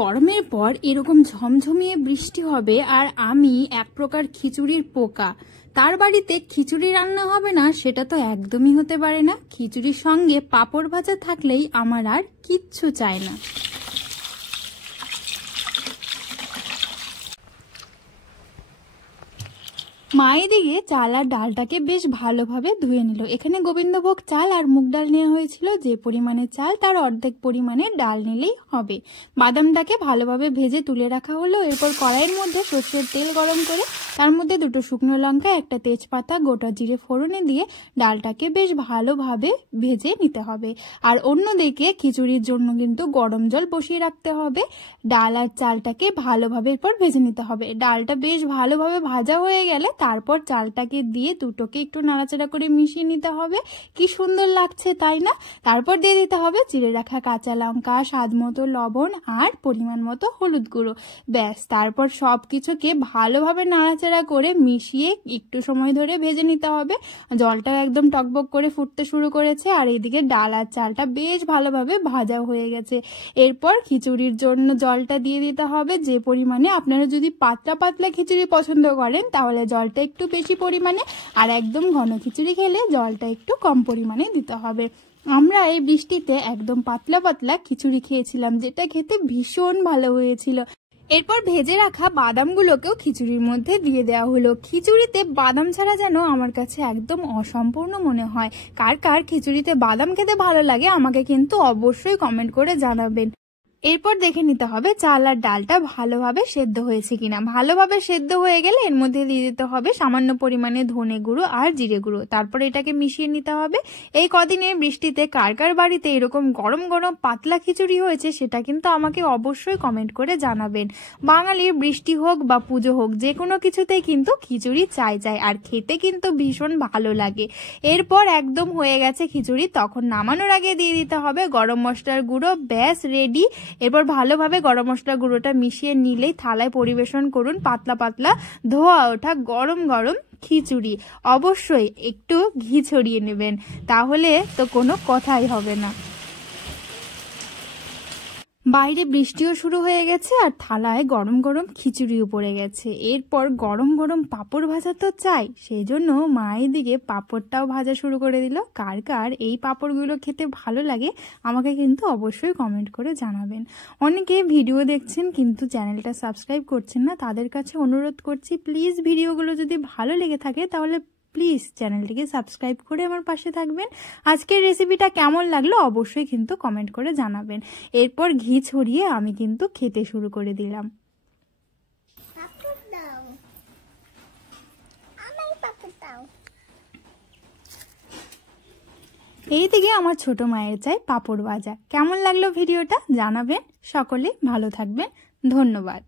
গরমের পর এরকম ঝমঝমিয়ে বৃষ্টি হবে আর আমি এক প্রকার খিচুড়ির পোকা। তার বাড়িতে খিচুড়ি রান্না হবে না সেটা তো একদমই হতে পারে না। খিচুড়ির সঙ্গে পাঁপড় ভাজা থাকলেই আমার আর কিচ্ছু চাই না। মা এদিকে চাল আর ডালটাকে বেশ ভালোভাবে ধুয়ে নিল। এখানে গোবিন্দভোগ চাল আর মুগ ডাল নেওয়া হয়েছিল। যে পরিমাণে চাল তার অর্ধেক পরিমাণে ডাল নিলেই হবে। বাদামটাকে ভালোভাবে ভেজে তুলে রাখা হলো। এরপর কড়াইয়ের মধ্যে সর্ষের তেল গরম করে তার মধ্যে দুটো শুকনো লঙ্কা, একটা তেজপাতা, গোটা জিরে ফোড়নে দিয়ে ডালটাকে বেশ ভালোভাবে ভেজে নিতে হবে। আর অন্যদিকে খিচুড়ির জন্য কিন্তু গরম জল বসিয়ে রাখতে হবে। ডাল আর চালটাকে ভালোভাবে এরপর ভেজে নিতে হবে। ডালটা বেশ ভালোভাবে ভাজা হয়ে গেলে তারপর চালটাকে দিয়ে দুটোকে একটু নাড়াচাড়া করে মিশিয়ে নিতে হবে। কি সুন্দর লাগছে তাই না? তারপর দিয়ে দিতে হবে চিড়ে রাখা কাঁচা লঙ্কা, স্বাদ মতো লবণ আর পরিমাণ মতো হলুদ গুঁড়ো। ব্যাস, তারপর সব কিছুকে ভালোভাবে নাড়াচাড়া করে মিশিয়ে একটু সময় ধরে ভেজে নিতে হবে। জলটা একদম টকবক করে ফুটতে শুরু করেছে আর এদিকে ডাল আর চালটা বেশ ভালোভাবে ভাজা হয়ে গেছে। এরপর খিচুড়ির জন্য জলটা দিয়ে দিতে হবে যে পরিমাণে। আপনারা যদি পাতলা পাতলা খিচুড়ি পছন্দ করেন তাহলে জলটা একটু বেশি পরিমাণে, আর একদম ঘন খিচুড়ি খেলে জলটা একটু কম পরিমাণে দিতে হবে। আমরা এই বৃষ্টিতে একদম পাতলা পাতলা খিচুড়ি খেয়েছিলাম, যেটা খেতে ভীষণ ভালো হয়েছিল। এরপর ভেজে রাখা বাদামগুলোকেও খিচুড়ির মধ্যে দিয়ে দেওয়া হলো। খিচুড়িতে বাদাম ছাড়া যেন আমার কাছে একদম অসম্পূর্ণ মনে হয়। কার কার খিচুড়িতে বাদাম খেতে ভালো লাগে আমাকে কিন্তু অবশ্যই কমেন্ট করে জানাবেন। এরপর দেখে নিতে হবে চাল আর ডালটা ভালোভাবে সেদ্ধ হয়েছে কিনা। ভালোভাবে সেদ্ধ হয়ে গেলে এর মধ্যে দিয়ে দিতে হবে সামান্য পরিমাণে ধনে গুঁড়ো আর জিরে গুঁড়ো। তারপর এটাকে মিশিয়ে নিতে হবে। এই কদিনে বৃষ্টিতে কার কার বাড়িতে এরকম গরম গরম পাতলা খিচুড়ি হয়েছে সেটা কিন্তু আমাকে অবশ্যই কমেন্ট করে জানাবেন। বাঙালির বৃষ্টি হোক বা পুজো হোক, যে কোনো কিছুতেই কিন্তু খিচুড়ি চাই আর খেতে কিন্তু ভীষণ ভালো লাগে। এরপর একদম হয়ে গেছে খিচুড়ি, তখন নামানোর আগে দিয়ে দিতে হবে গরম মশলার গুঁড়ো। ব্যাস রেডি। এরপর ভালোভাবে গরম মশলা গুঁড়োটা মিশিয়ে নিলেই থালায় পরিবেশন করুন পাতলা পাতলা ধোয়া ওঠা গরম গরম খিচুড়ি। অবশ্যই একটু ঘি ছড়িয়ে নেবেন, তাহলে তো কোনো কথাই হবে না। বাইরে বৃষ্টিও শুরু হয়ে গেছে আর থালায় গরম গরম খিচুড়িও পড়ে গেছে। এরপর গরম গরম পাঁপড় ভাজা তো চাই, সেই জন্য মা এদিকে পাঁপড়টাও ভাজা শুরু করে দিল। কার কার এই পাঁপড়গুলো খেতে ভালো লাগে আমাকে কিন্তু অবশ্যই কমেন্ট করে জানাবেন। অনেকে ভিডিও দেখছেন কিন্তু চ্যানেলটা সাবস্ক্রাইব করছেন না, তাদের কাছে অনুরোধ করছি প্লিজ ভিডিওগুলো যদি ভালো লেগে থাকে তাহলে প্লিজ চ্যানেলটিকে সাবস্ক্রাইব করে আমার পাশে থাকবেন। আজকের রেসিপিটা কেমন লাগলো অবশ্যই কিন্তু কমেন্ট করে জানাবেন। এরপর ঘি ছড়িয়ে আমি কিন্তু খেতে শুরু করে দিলাম। এইদিকে আমার ছোট মায়ের চাই পাঁপড় ভাজা। কেমন লাগলো ভিডিওটা জানাবেন। সকলে ভালো থাকবেন। ধন্যবাদ।